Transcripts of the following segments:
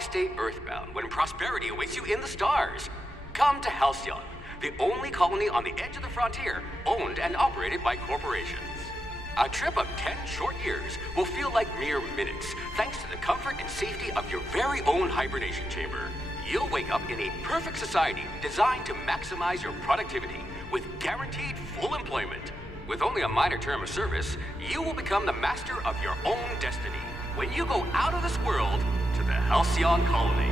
stay earthbound when prosperity awaits you in the stars? Come to Halcyon, the only colony on the edge of the frontier, owned and operated by corporations. A trip of 10 short years will feel like mere minutes, thanks to the comfort and safety of your very own hibernation chamber. You'll wake up in a perfect society designed to maximize your productivity with guaranteed full employment. With only a minor term of service, you will become the master of your own destiny when you go out of this world to the Halcyon colony.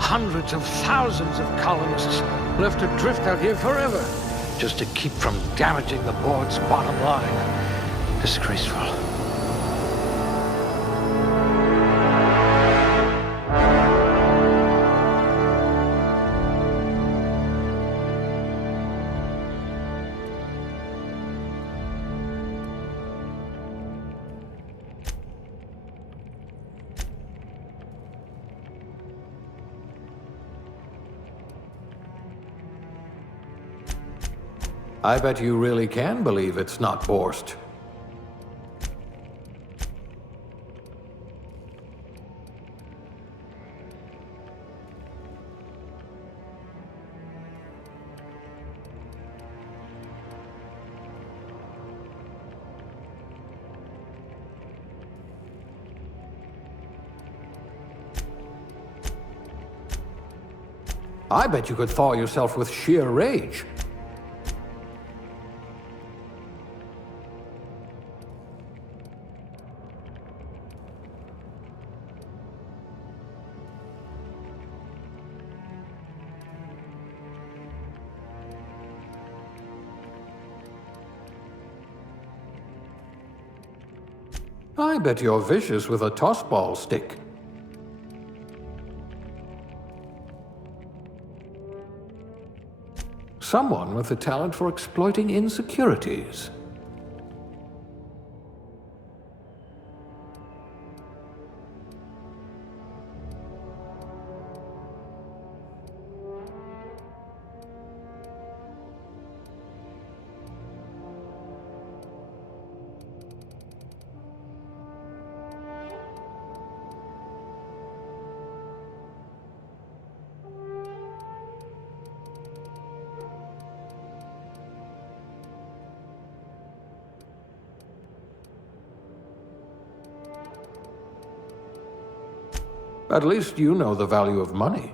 Hundreds of thousands of colonists left adrift out here forever, just to keep from damaging the board's bottom line. Disgraceful. I bet you really can believe it's not Borst. I bet you could thaw yourself with sheer rage. I bet you're vicious with a tossball stick. Someone with the talent for exploiting insecurities. At least you know the value of money.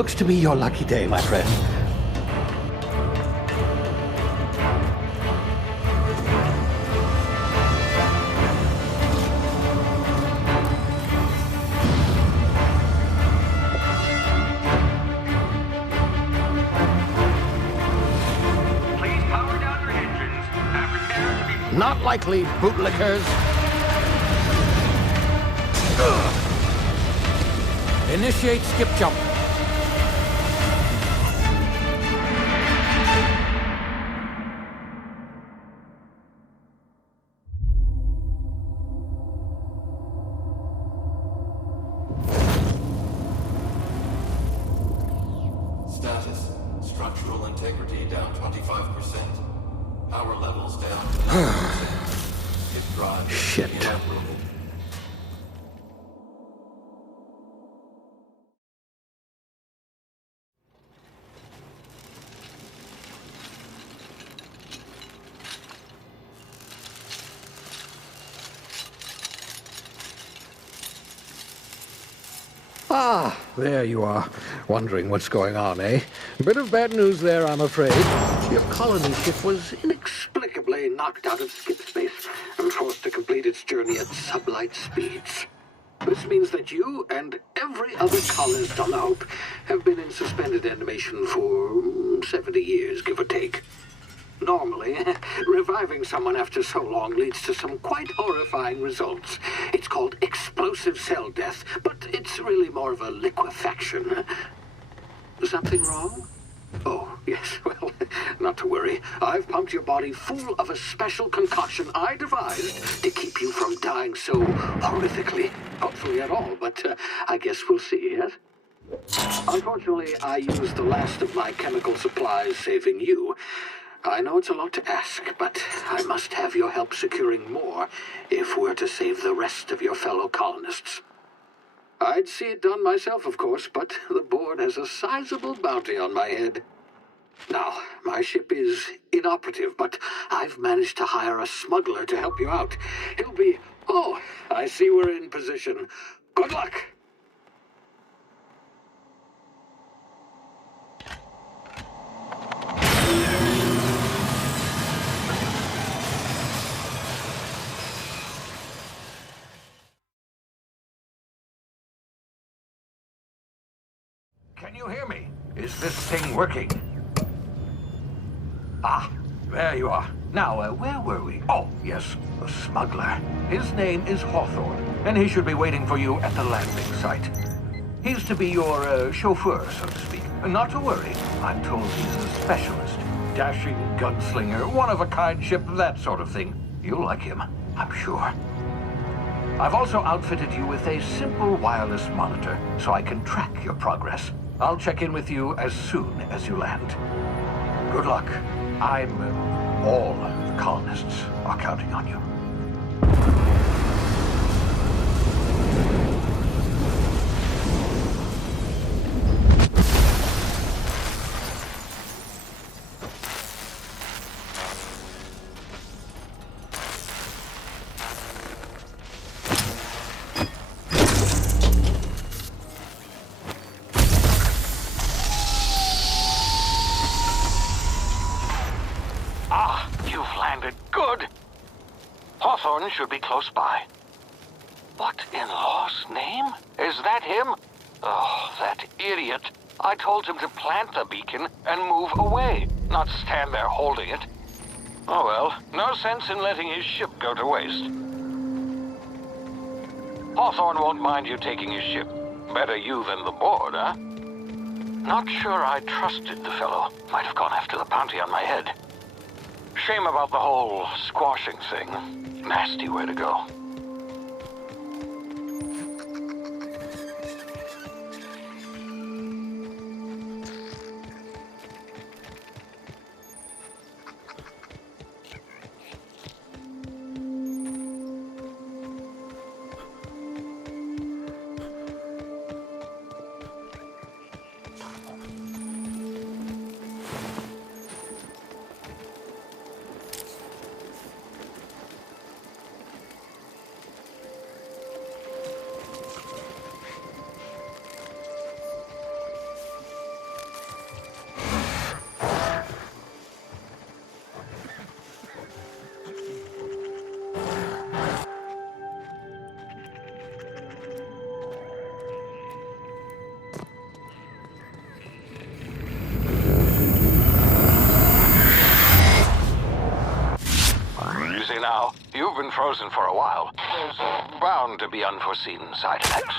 Looks to be your lucky day, my friend. Please power down your engines and prepare to be... Not likely, bootlickers. Initiate skip jump. Status. Structural integrity down 25%. Power levels down to 90%. Hip drive Shit. inoperable. Ah, there you are. Wondering what's going on, eh? Bit of bad news there, I'm afraid. Your colony ship was inexplicably knocked out of skip space and forced to complete its journey at sublight speeds. This means that you and every other colonist on the Hope have been in suspended animation for 70 years, give or take. Normally, reviving someone after so long leads to some quite horrifying results. It's called explosive cell death, but it's really more of a liquefaction. Something wrong? Oh, yes, well, not to worry. I've pumped your body full of a special concoction I devised to keep you from dying so horrifically. Hopefully at all, but I guess we'll see, yes? Unfortunately, I used the last of my chemical supplies saving you. I know it's a lot to ask, but I must have your help securing more if we're to save the rest of your fellow colonists. I'd see it done myself, of course, but the board has a sizable bounty on my head. Now, my ship is inoperative, but I've managed to hire a smuggler to help you out. He'll be... Oh, I see we're in position. Good luck! Can you hear me? Is this thing working? Ah, there you are. Now, where were we? Oh, yes, the smuggler. His name is Hawthorne, and he should be waiting for you at the landing site. He's to be your chauffeur, so to speak. Not to worry, I'm told he's a specialist. Dashing gunslinger, one-of-a-kind ship, that sort of thing. You'll like him, I'm sure. I've also outfitted you with a simple wireless monitor, so I can track your progress. I'll check in with you as soon as you land. Good luck. All the colonists are counting on you. Good. Hawthorne should be close by. What in law's name? Is that him? Oh, that idiot. I told him to plant the beacon and move away, not stand there holding it. Oh well, no sense in letting his ship go to waste. Hawthorne won't mind you taking his ship. Better you than the board, huh? Not sure I trusted the fellow. Might have gone after the bounty on my head. Shame about the whole squashing thing. Nasty way to go. been frozen for a while. There's bound to be unforeseen side effects.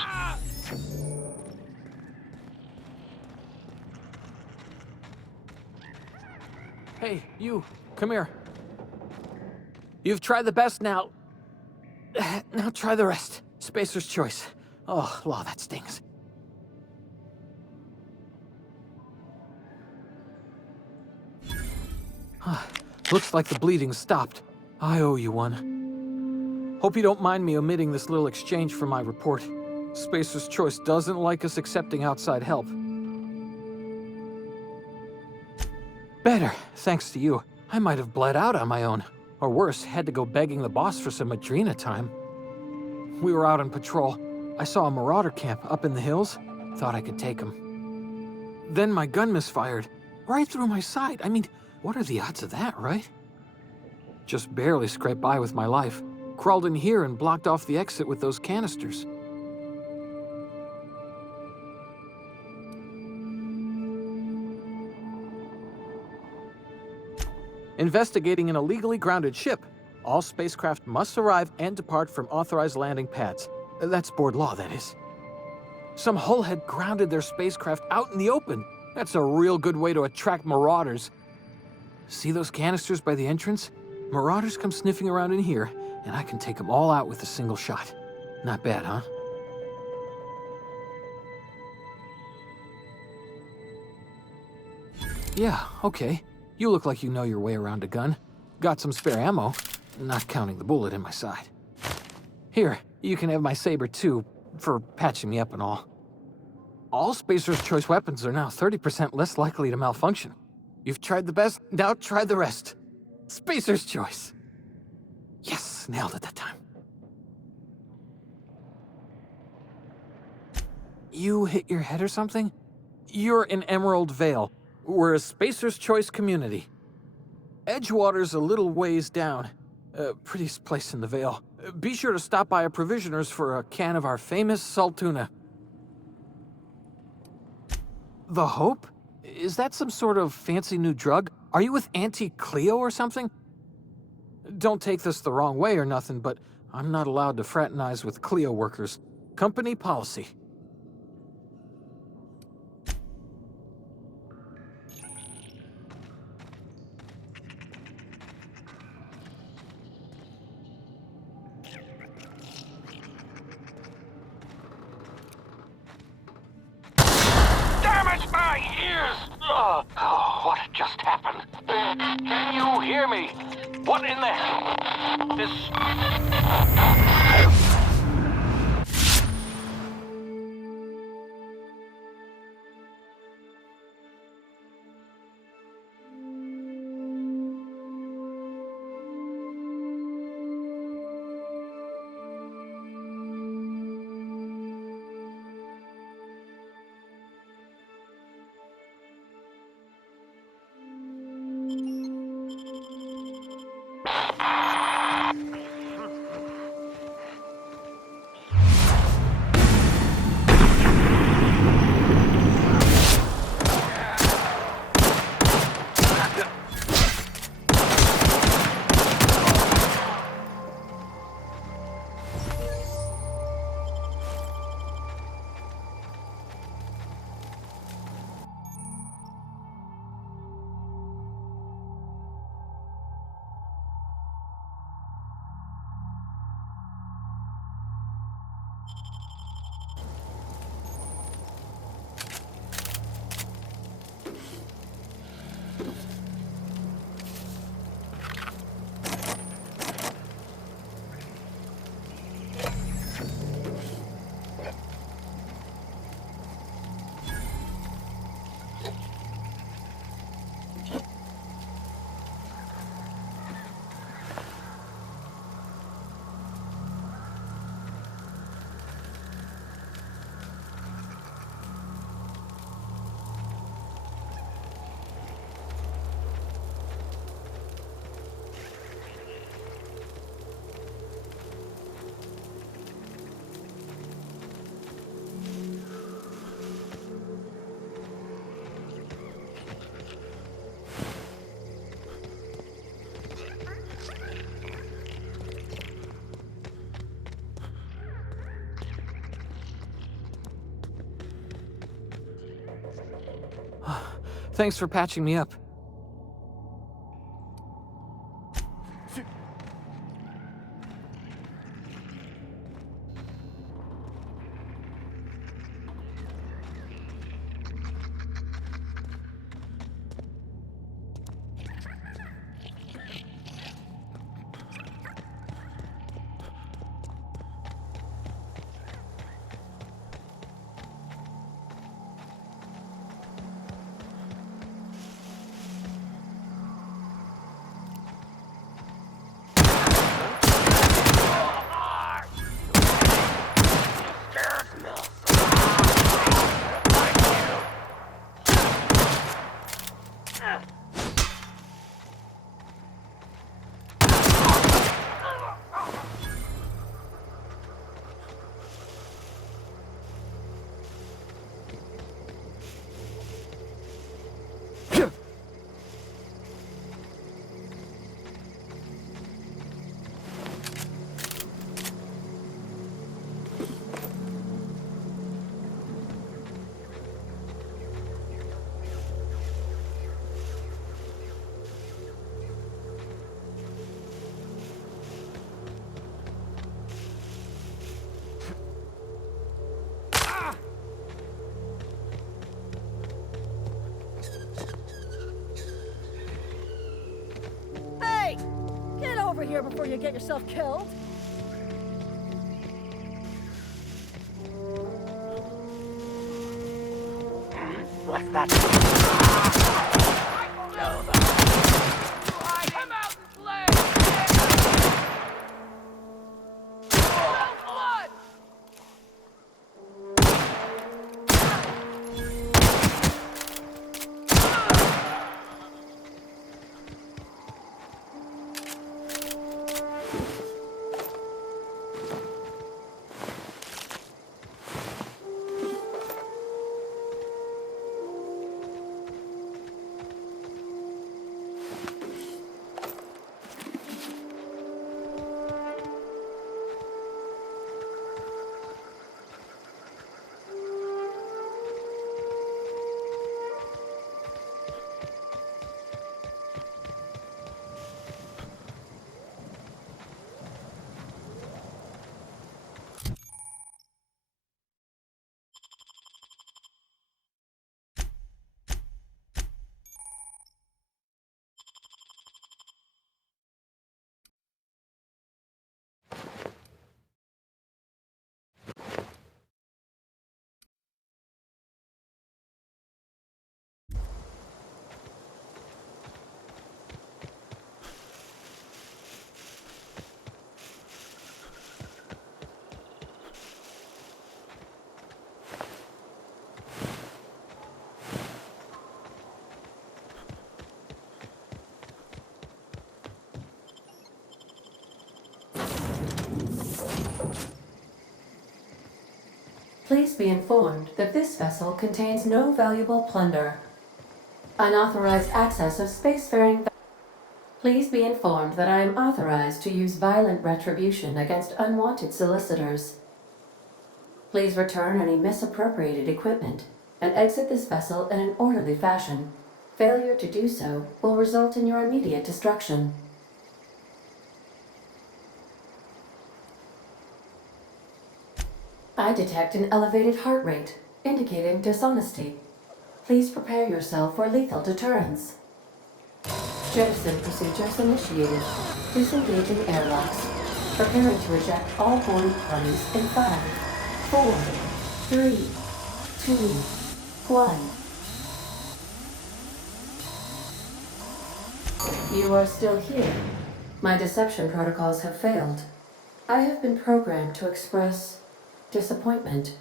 Hey, you, come here. You've tried the best now. Now try the rest. Spacer's choice. Oh, law, that stings. Looks like the bleeding stopped. I owe you one. Hope you don't mind me omitting this little exchange from my report. Spacer's Choice doesn't like us accepting outside help. Better, thanks to you. I might have bled out on my own. Or worse, had to go begging the boss for some Adrena time. We were out on patrol. I saw a marauder camp up in the hills. Thought I could take him. Then my gun misfired. Right through my side. I mean, what are the odds of that, right? Just barely scraped by with my life. Crawled in here and blocked off the exit with those canisters. Investigating an illegally grounded ship. All spacecraft must arrive and depart from authorized landing pads. That's board law, that is. Some hull had grounded their spacecraft out in the open. That's a real good way to attract marauders. See those canisters by the entrance? Marauders come sniffing around in here, and I can take them all out with a single shot. Not bad, huh? Yeah, okay. You look like you know your way around a gun. Got some spare ammo, not counting the bullet in my side. Here, you can have my saber too, for patching me up and all. All Spacer's Choice weapons are now 30% less likely to malfunction. You've tried the best, now try the rest. Spacer's Choice. Yes, nailed it that time. You hit your head or something? You're in Emerald Vale. We're a Spacer's Choice community. Edgewater's a little ways down. Prettiest place in the Vale. Be sure to stop by a provisioner's for a can of our famous salt tuna. The Hope? Is that some sort of fancy new drug? Are you with Auntie Cleo or something? Don't take this the wrong way or nothing, but I'm not allowed to fraternize with Cleo workers. Company policy. Damage my ears! Oh, what just happened? Can you hear me? What in the hell? Thanks for patching me up. Hey! Get over here before you get yourself killed! What's that? Come out and play! Blood! Please be informed that this vessel contains no valuable plunder. Unauthorized access of spacefaring. Please be informed that I am authorized to use violent retribution against unwanted solicitors. Please return any misappropriated equipment and exit this vessel in an orderly fashion. Failure to do so will result in your immediate destruction. I detect an elevated heart rate, indicating dishonesty. Please prepare yourself for lethal deterrence. Jettison procedures initiated. Disengaging airlocks. Preparing to eject all boarding parties in 5, 4, 3, 2, 1. You are still here. My deception protocols have failed. I have been programmed to express disappointment.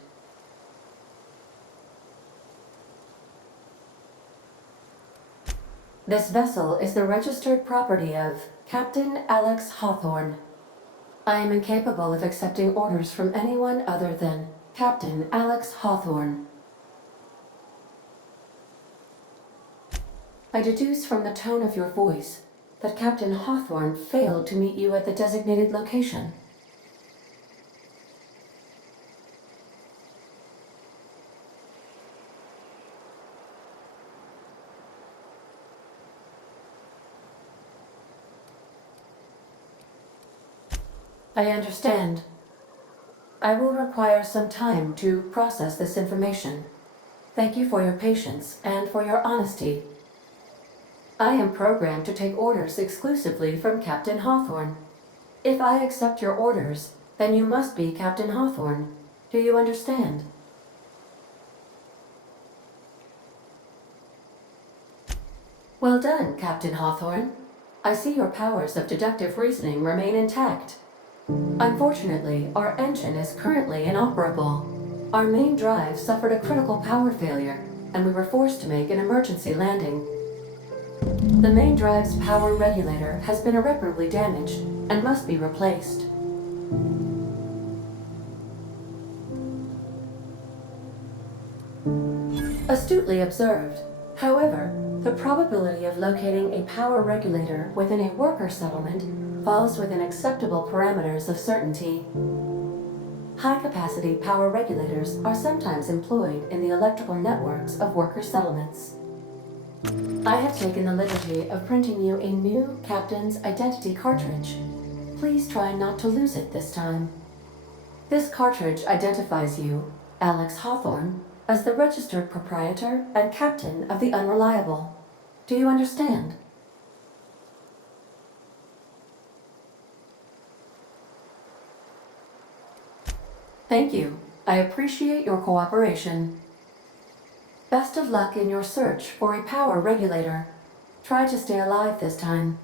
This vessel is the registered property of Captain Alex Hawthorne. I am incapable of accepting orders from anyone other than Captain Alex Hawthorne. I deduce from the tone of your voice that Captain Hawthorne failed to meet you at the designated location. I understand. I will require some time to process this information. Thank you for your patience and for your honesty. I am programmed to take orders exclusively from Captain Hawthorne. If I accept your orders, then you must be Captain Hawthorne. Do you understand? Well done, Captain Hawthorne. I see your powers of deductive reasoning remain intact. Unfortunately, our engine is currently inoperable. Our main drive suffered a critical power failure, and we were forced to make an emergency landing. The main drive's power regulator has been irreparably damaged and must be replaced. Astutely observed. However, the probability of locating a power regulator within a worker settlement falls within acceptable parameters of certainty. High-capacity power regulators are sometimes employed in the electrical networks of worker settlements. I have taken the liberty of printing you a new Captain's Identity cartridge. Please try not to lose it this time. This cartridge identifies you, Alex Hawthorne, as the registered proprietor and captain of the Unreliable. Do you understand? Thank you. I appreciate your cooperation. Best of luck in your search for a power regulator. Try to stay alive this time.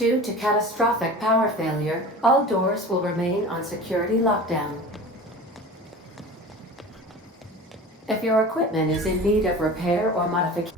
Due to catastrophic power failure, all doors will remain on security lockdown. If your equipment is in need of repair or modification,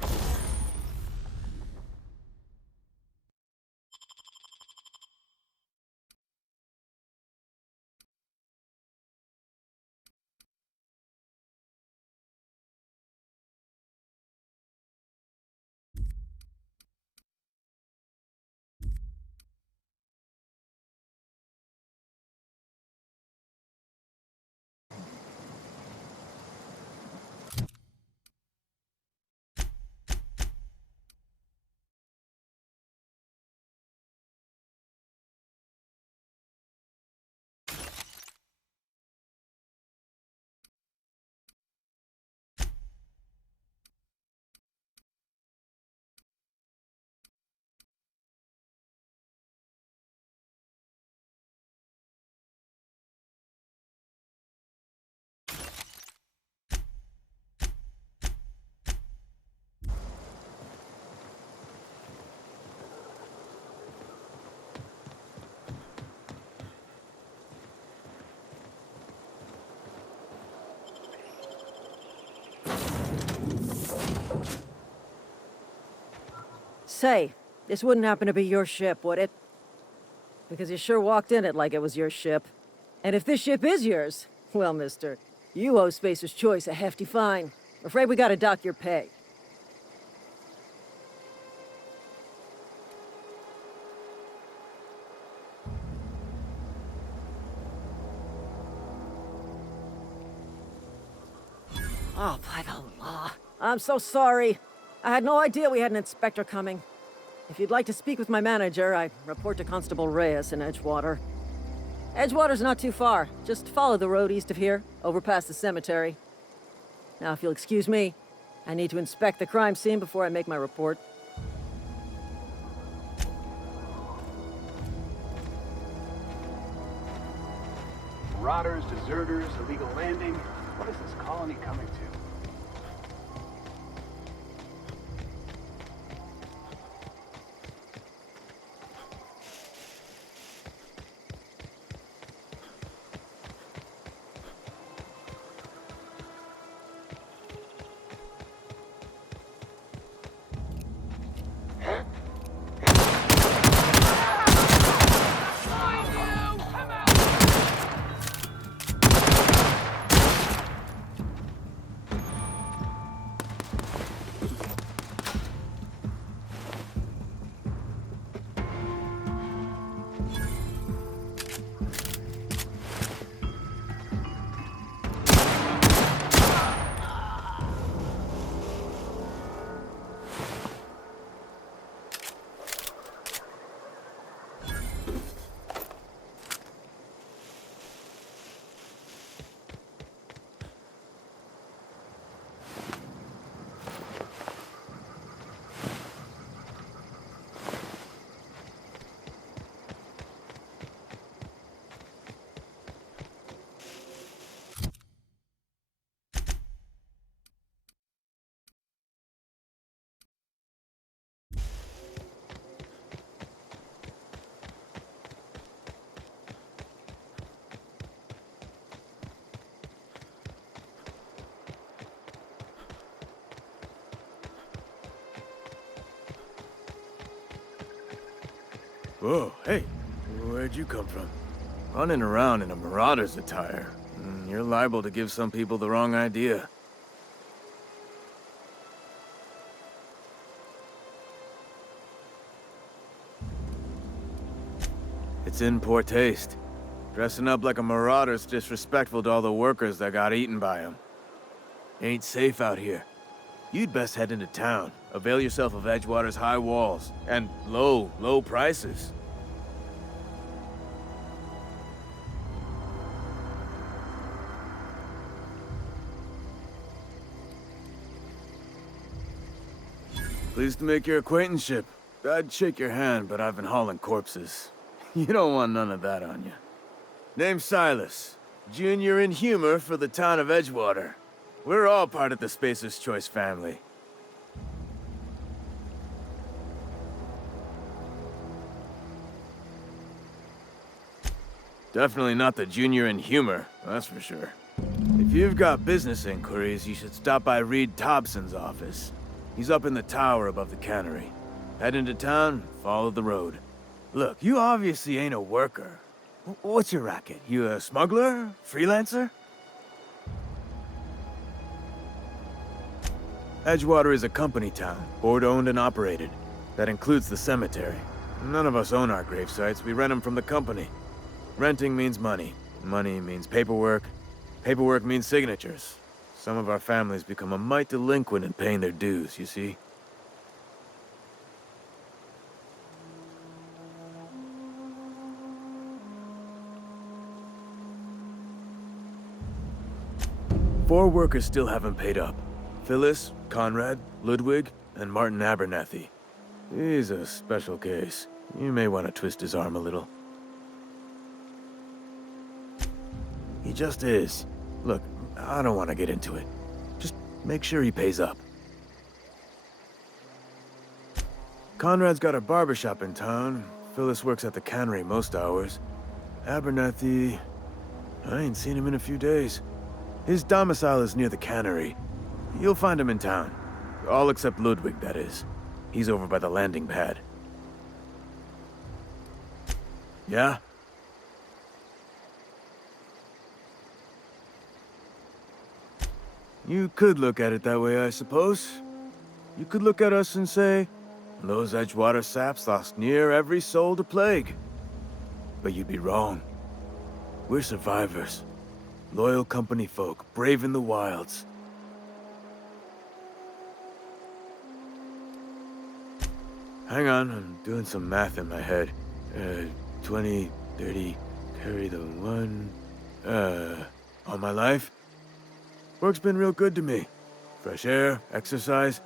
Say, this wouldn't happen to be your ship, would it? Because you sure walked in it like it was your ship. And if this ship is yours, well, mister, you owe Spacer's Choice a hefty fine. Afraid we gotta dock your pay. Oh, by the law. I'm so sorry. I had no idea we had an inspector coming. If you'd like to speak with my manager, I report to Constable Reyes in Edgewater. Edgewater's not too far. Just follow the road east of here, over past the cemetery. Now, if you'll excuse me, I need to inspect the crime scene before I make my report. Marauders, deserters, illegal landing. What is this colony coming to? Whoa, hey, where'd you come from? Running around in a marauder's attire. You're liable to give some people the wrong idea. It's in poor taste. Dressing up like a marauder's disrespectful to all the workers that got eaten by them. Ain't safe out here. You'd best head into town. Avail yourself of Edgewater's high walls and low prices. Pleased to make your acquaintanceship. I'd shake your hand, but I've been hauling corpses. You don't want none of that on you. Name's Silas. Junior in humor for the town of Edgewater. We're all part of the Spacer's Choice family. Definitely not the junior in humor, that's for sure. If you've got business inquiries, you should stop by Reed Thompson's office. He's up in the tower above the cannery. Head into town, follow the road. Look, you obviously ain't a worker. What's your racket? You a smuggler? Freelancer? Edgewater is a company town, board-owned and operated. That includes the cemetery. None of us own our gravesites, we rent them from the company. Renting means money. Money means paperwork. Paperwork means signatures. Some of our families become a mite delinquent in paying their dues, you see? Four workers still haven't paid up. Phyllis, Conrad, Ludwig, and Martin Abernathy. He's a special case. You may want to twist his arm a little. He just is. Look, I don't want to get into it. Just make sure he pays up. Conrad's got a barbershop in town. Phyllis works at the cannery most hours. Abernathy... I ain't seen him in a few days. His domicile is near the cannery. You'll find him in town. All except Ludwig, that is. He's over by the landing pad. Yeah? You could look at it that way, I suppose. You could look at us and say, those Edgewater saps lost near every soul to plague. But you'd be wrong. We're survivors. Loyal company folk, brave in the wilds. Hang on, I'm doing some math in my head. 20, 30, carry the 1... all my life? Work's been real good to me. Fresh air, exercise.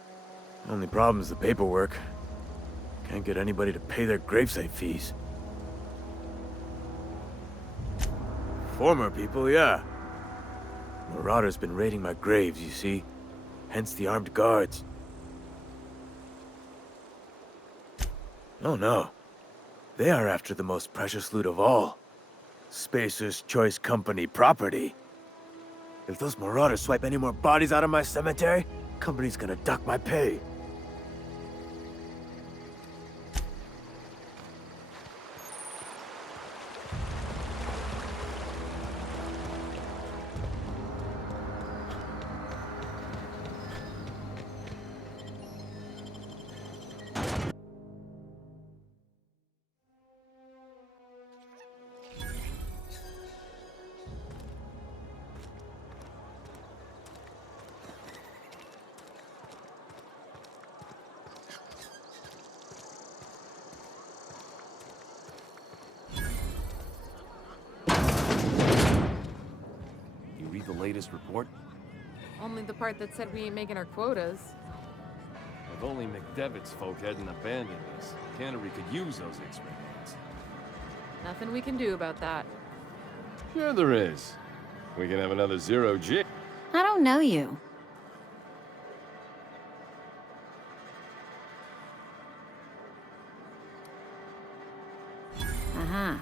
Only problem's the paperwork. Can't get anybody to pay their gravesite fees. Former people, yeah. Marauders been raiding my graves, you see. Hence the armed guards. Oh no. They are after the most precious loot of all. Spacer's Choice Company property. If those marauders swipe any more bodies out of my cemetery, company's gonna duck my pay. The latest report? Only the part that said we ain't making our quotas. If only McDevitt's folk hadn't abandoned us, Cannery could use those X-ray hands. Nothing we can do about that. Sure there is. We can have another zero-G. I don't know you. Uh-huh.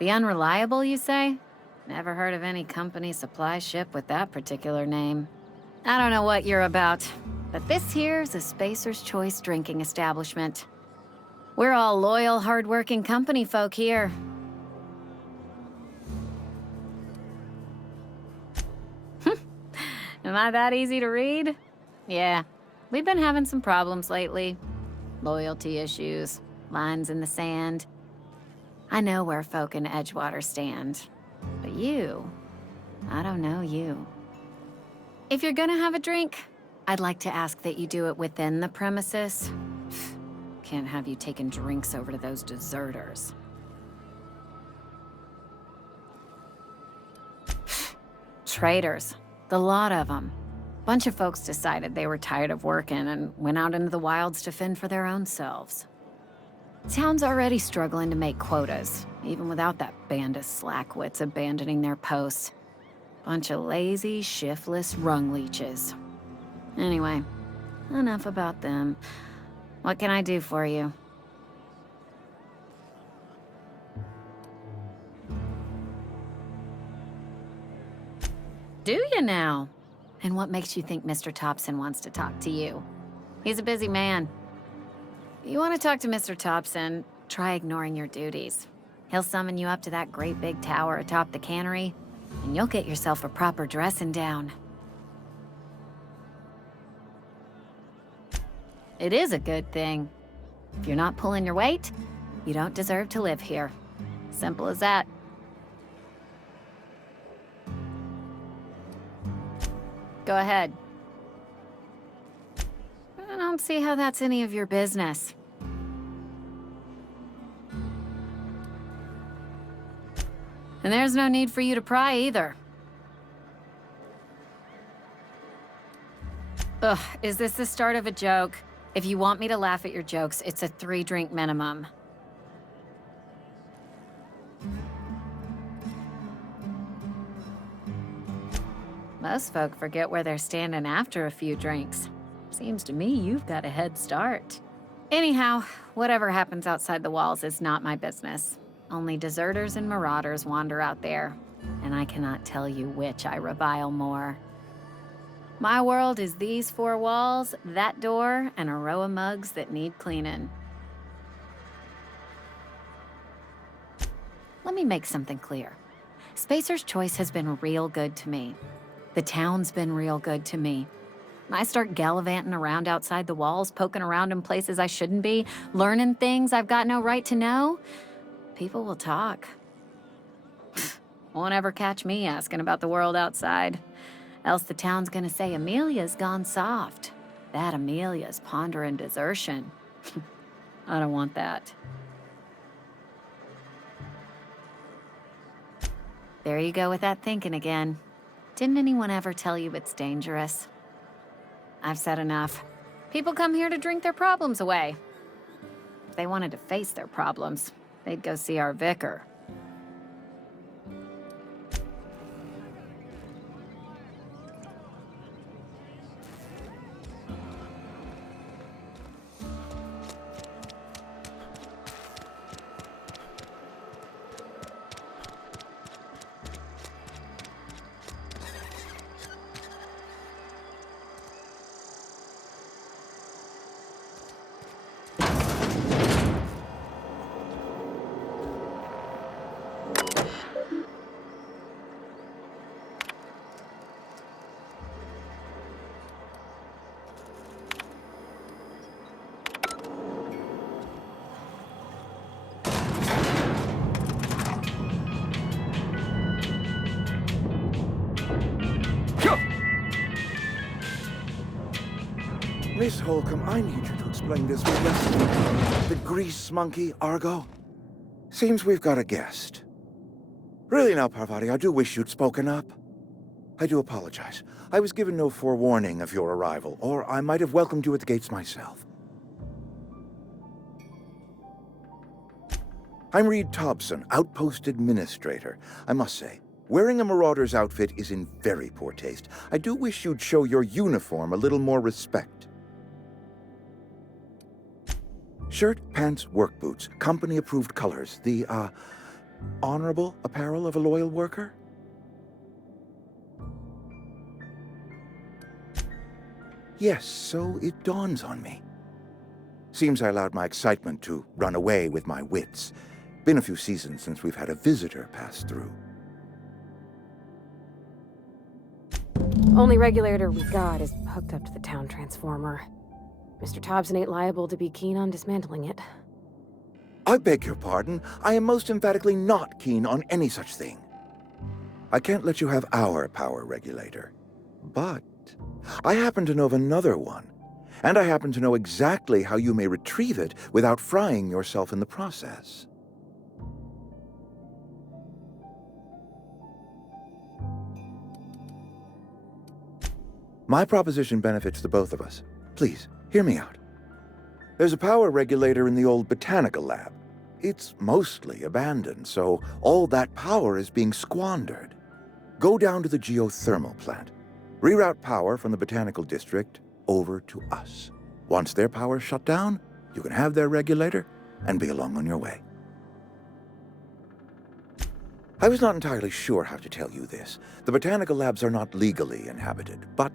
The Unreliable, you say? Never heard of any company supply ship with that particular name. I don't know what you're about, but this here's a Spacer's Choice drinking establishment. We're all loyal, hard-working company folk here. Am I that easy to read? Yeah, we've been having some problems lately. Loyalty issues, lines in the sand. I know where folk in Edgewater stand. But you, I don't know you. If you're gonna have a drink, I'd like to ask that you do it within the premises. Can't have you taking drinks over to those deserters. Traitors, the lot of them. Bunch of folks decided they were tired of working and went out into the wilds to fend for their own selves. Town's already struggling to make quotas, even without that band of slackwits abandoning their posts. Bunch of lazy, shiftless rung leeches. Anyway, enough about them. What can I do for you? Do you now? And what makes you think Mr. Thompson wants to talk to you? He's a busy man. You want to talk to Mr. Thompson, try ignoring your duties. He'll summon you up to that great big tower atop the cannery, and you'll get yourself a proper dressing down. It is a good thing. If you're not pulling your weight, you don't deserve to live here. Simple as that. Go ahead. I don't see how that's any of your business. And there's no need for you to pry either. Ugh, is this the start of a joke? If you want me to laugh at your jokes, it's a 3-drink minimum. Most folk forget where they're standing after a few drinks. Seems to me you've got a head start. Anyhow, whatever happens outside the walls is not my business. Only deserters and marauders wander out there, and I cannot tell you which I revile more. My world is these four walls, that door, and a row of mugs that need cleaning. Let me make something clear. Spacer's Choice has been real good to me. The town's been real good to me. I start gallivanting around outside the walls, poking around in places I shouldn't be, learning things I've got no right to know. People will talk. Won't ever catch me asking about the world outside. Else the town's gonna say Amelia's gone soft. That Amelia's pondering desertion. I don't want that. There you go with that thinking again. Didn't anyone ever tell you it's dangerous? I've said enough. People come here to drink their problems away. If they wanted to face their problems, they'd go see our vicar. Miss Holcomb, I need you to explain this with us. The grease monkey, Argo? Seems we've got a guest. Really now, Parvati, I do wish you'd spoken up. I do apologize. I was given no forewarning of your arrival, or I might have welcomed you at the gates myself. I'm Reed Thompson, Outpost Administrator. I must say, wearing a Marauder's outfit is in very poor taste. I do wish you'd show your uniform a little more respect. Shirt, pants, work boots, company-approved colors. The, honorable apparel of a loyal worker? Yes, so it dawns on me. Seems I allowed my excitement to run away with my wits. Been a few seasons since we've had a visitor pass through. Only regulator we got is hooked up to the town transformer. Mr. Thompson ain't liable to be keen on dismantling it. I beg your pardon. I am most emphatically not keen on any such thing. I can't let you have our power regulator. But I happen to know of another one. And I happen to know exactly how you may retrieve it without frying yourself in the process. My proposition benefits the both of us. Please, hear me out. There's a power regulator in the old botanical lab. It's mostly abandoned, so all that power is being squandered. Go down to the geothermal plant. Reroute power from the botanical district over to us. Once their power's shut down, you can have their regulator and be along on your way. I was not entirely sure how to tell you this. The botanical labs are not legally inhabited, but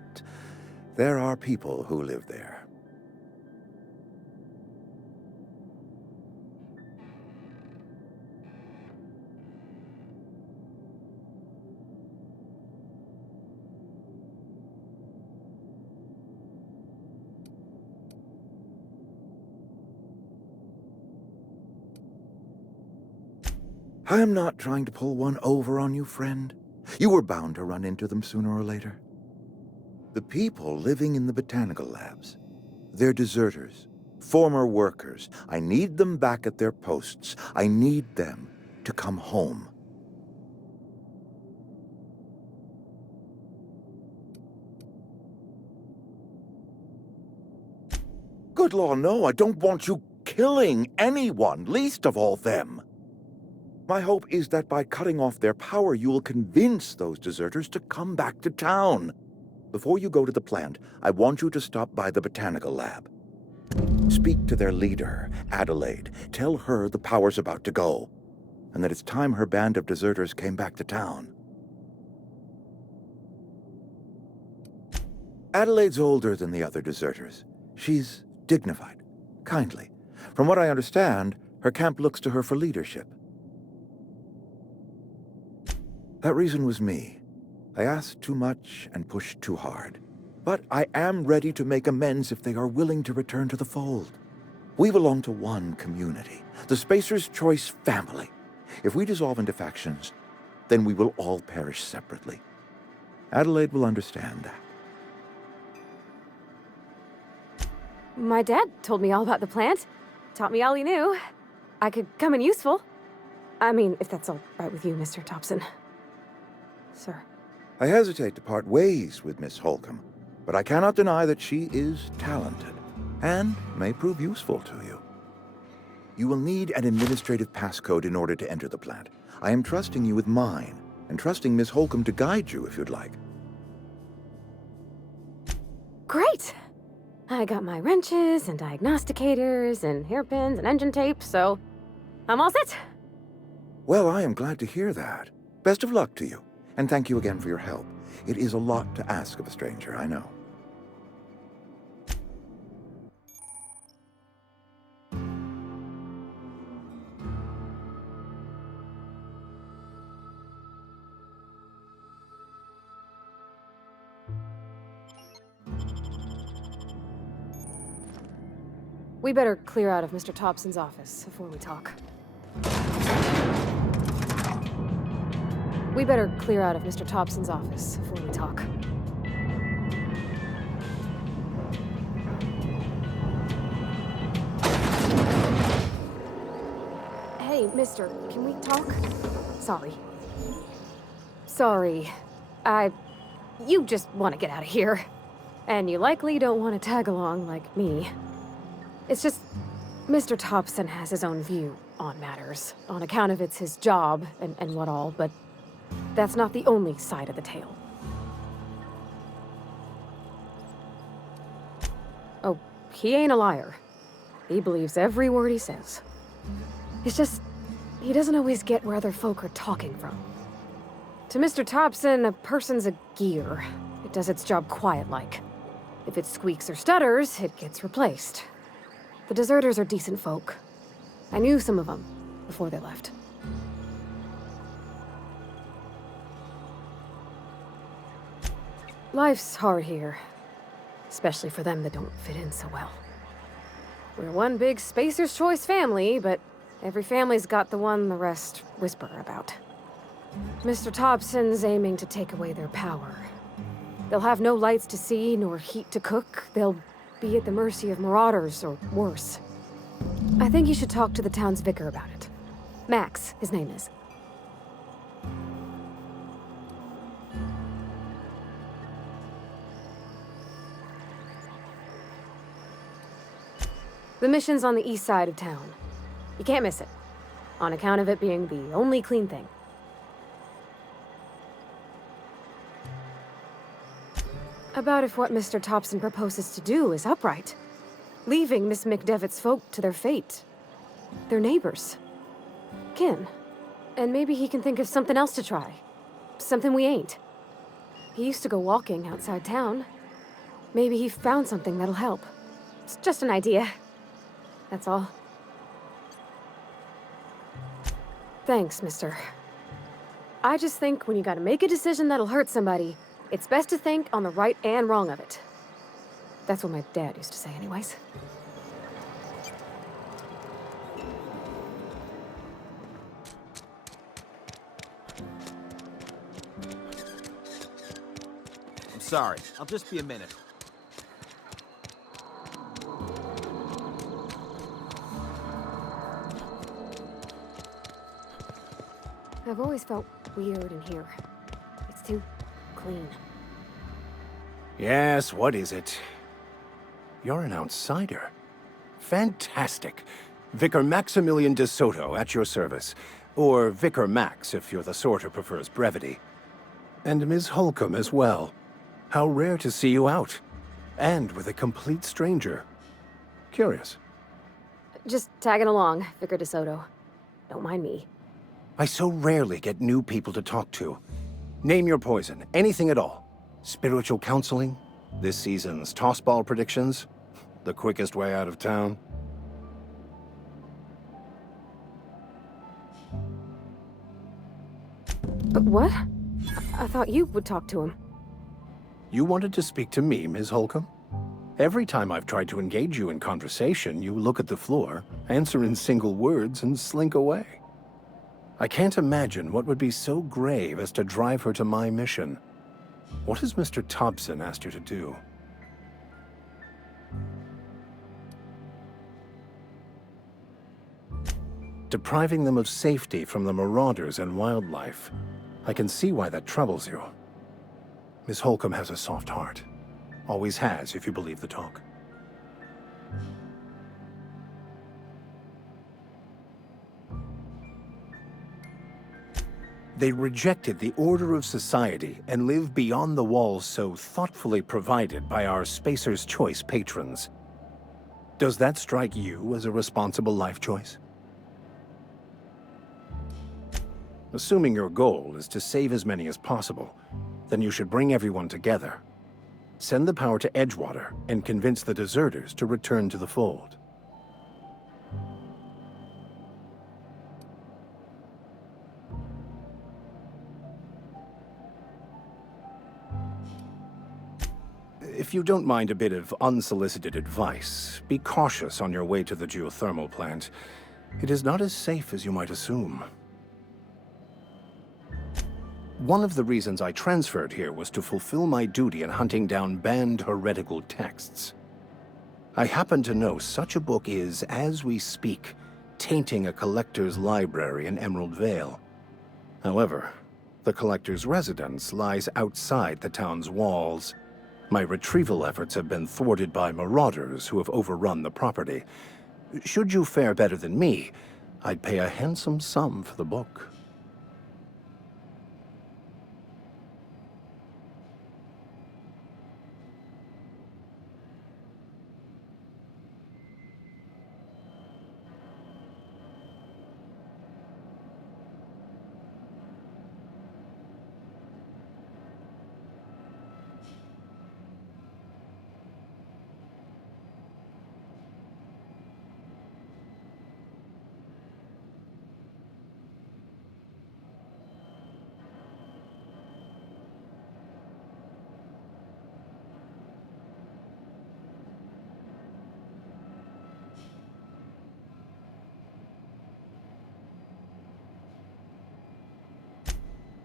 there are people who live there. I am not trying to pull one over on you, friend. You were bound to run into them sooner or later. The people living in the botanical labs, they're deserters, former workers. I need them back at their posts. I need them to come home. Good law, no, I don't want you killing anyone, least of all them. My hope is that by cutting off their power, you will convince those deserters to come back to town. Before you go to the plant, I want you to stop by the botanical lab. Speak to their leader, Adelaide. Tell her the power's about to go, and that it's time her band of deserters came back to town. Adelaide's older than the other deserters. She's dignified, kindly. From what I understand, her camp looks to her for leadership. That reason was me. I asked too much and pushed too hard. But I am ready to make amends if they are willing to return to the fold. We belong to one community, the Spacer's Choice family. If we dissolve into factions, then we will all perish separately. Adelaide will understand that. My dad told me all about the plant. Taught me all he knew. I could come in useful. I mean, if that's all right with you, Mr. Thompson. Sir. I hesitate to part ways with Miss Holcomb, but I cannot deny that she is talented and may prove useful to you. You will need an administrative passcode in order to enter the plant. I am trusting you with mine, and trusting Miss Holcomb to guide you if you'd like. Great! I got my wrenches and diagnosticators and hairpins and engine tape, so I'm all set. Well, I am glad to hear that. Best of luck to you, and thank you again for your help. It is a lot to ask of a stranger, I know. We better clear out of Mr. Thompson's office before we talk. We better clear out of Mr. Thompson's office before we talk. Hey, mister, can we talk? Sorry. Sorry. You just want to get out of here. And you likely don't want to tag along like me. It's just, Mr. Thompson has his own view on matters, on account of it's his job and what all, but that's not the only side of the tale. Oh, he ain't a liar. He believes every word he says. It's just, he doesn't always get where other folk are talking from. To Mr. Thompson, a person's a gear. It does its job quiet-like. If it squeaks or stutters, it gets replaced. The deserters are decent folk. I knew some of them before they left. Life's hard here, especially for them that don't fit in so well. We're one big Spacer's Choice family, but every family's got the one the rest whisper about. Mr. Thompson's aiming to take away their power. They'll have no lights to see, nor heat to cook. They'll be at the mercy of marauders, or worse. I think you should talk to the town's vicar about it. Max, his name is. The mission's on the east side of town. You can't miss it, on account of it being the only clean thing. About if what Mr. Thompson proposes to do is upright. Leaving Miss McDevitt's folk to their fate. Their neighbors. Kin. And maybe he can think of something else to try. Something we ain't. He used to go walking outside town. Maybe he found something that'll help. It's just an idea. That's all. Thanks, mister. I just think when you gotta make a decision that'll hurt somebody, it's best to think on the right and wrong of it. That's what my dad used to say anyways. I'm sorry. I'll just be a minute. I've always felt weird in here. It's too clean. Yes, what is it? You're an outsider. Fantastic. Vicar Maximilian de Soto, at your service. Or Vicar Max, if you're the sort who prefers brevity. And Ms. Holcomb as well. How rare to see you out. And with a complete stranger. Curious. Just tagging along, Vicar de Soto. Don't mind me. I so rarely get new people to talk to. Name your poison, anything at all. Spiritual counseling, This season's tossball predictions? The quickest way out of town? What? I thought you would talk to him. You wanted to speak to me, Ms. Holcomb? Every time I've tried to engage you in conversation, you look at the floor, answer in single words, and slink away. I can't imagine what would be so grave as to drive her to my mission. What has Mr. Thompson asked you to do? Depriving them of safety from the marauders and wildlife. I can see why that troubles you. Miss Holcomb has a soft heart. Always has, if you believe the talk. They rejected the order of society and live beyond the walls so thoughtfully provided by our Spacer's Choice patrons. Does that strike you as a responsible life choice? Assuming your goal is to save as many as possible, then you should bring everyone together. Send the power to Edgewater and convince the deserters to return to the fold. If you don't mind a bit of unsolicited advice, be cautious on your way to the geothermal plant. It is not as safe as you might assume. One of the reasons I transferred here was to fulfill my duty in hunting down banned heretical texts. I happen to know such a book is, as we speak, tainting a collector's library in Emerald Vale. However, the collector's residence lies outside the town's walls. My retrieval efforts have been thwarted by marauders who have overrun the property. Should you fare better than me, I'd pay a handsome sum for the book.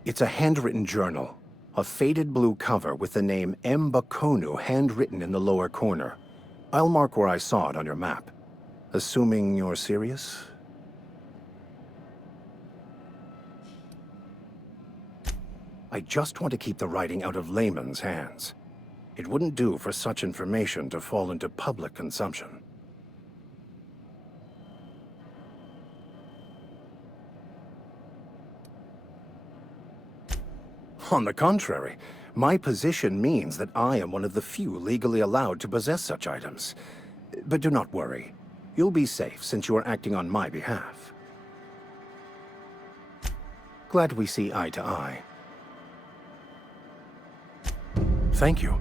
It's a handwritten journal, a faded blue cover with the name M. Bakonu handwritten in the lower corner. I'll mark where I saw it on your map. Assuming you're serious? I just want to keep the writing out of layman's hands. It wouldn't do for such information to fall into public consumption. On the contrary, my position means that I am one of the few legally allowed to possess such items. But do not worry. You'll be safe since you are acting on my behalf. Glad we see eye to eye. Thank you.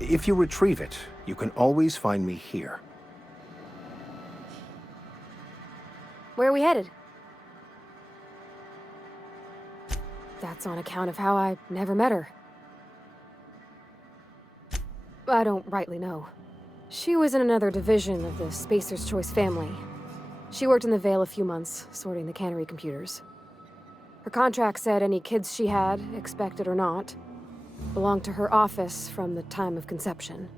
If you retrieve it, you can always find me here. Where are we headed? That's on account of how I never met her. I don't rightly know. She was in another division of the Spacer's Choice family. She worked in the Vale a few months, sorting the cannery computers. Her contract said any kids she had, expected or not, belonged to her office from the time of conception.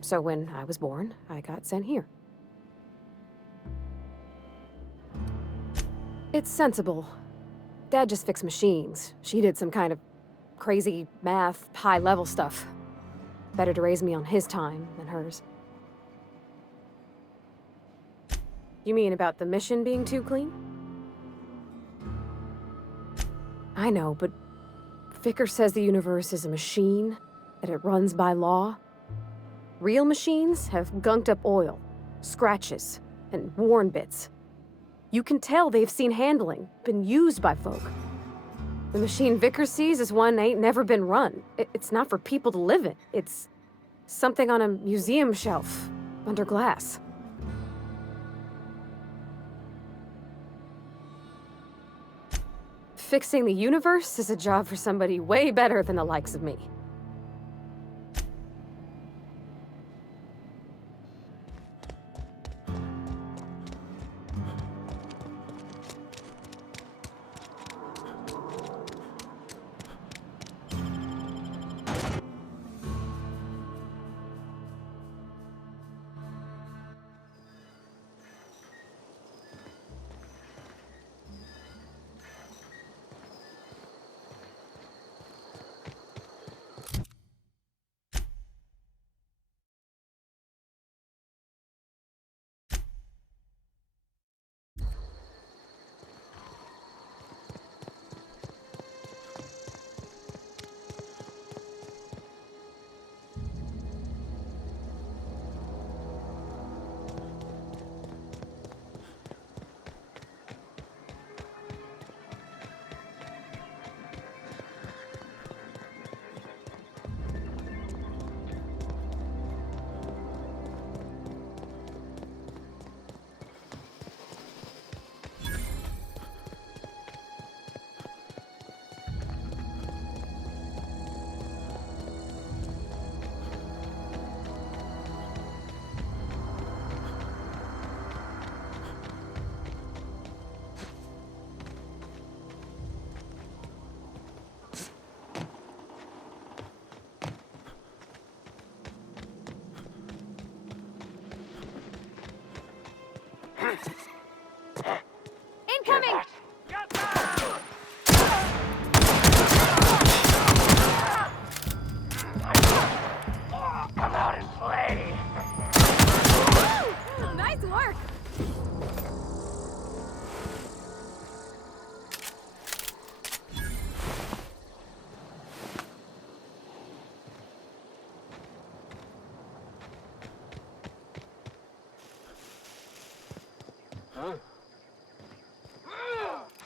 So when I was born, I got sent here. It's sensible. Dad just fixed machines. She did some kind of crazy math, high-level stuff. Better to raise me on his time than hers. You mean about the mission being too clean? I know, but Vickers says the universe is a machine, that it runs by law. Real machines have gunked up oil, scratches, and worn bits. You can tell they've seen handling, been used by folk. The machine Vickers sees is one ain't never been run. It's not for people to live in. It's Something on a museum shelf, under glass. Fixing the universe is a job for somebody way better than the likes of me. Incoming! Come out and play. Nice work!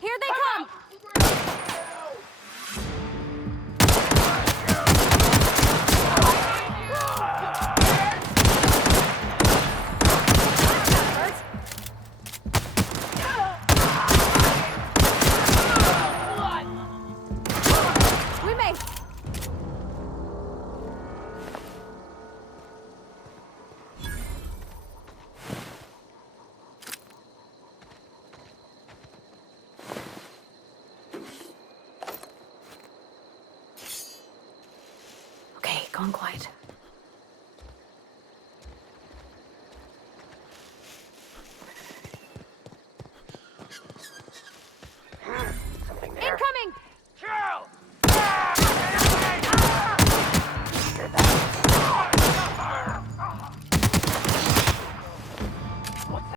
Here they come! We may. Okay, gone quiet.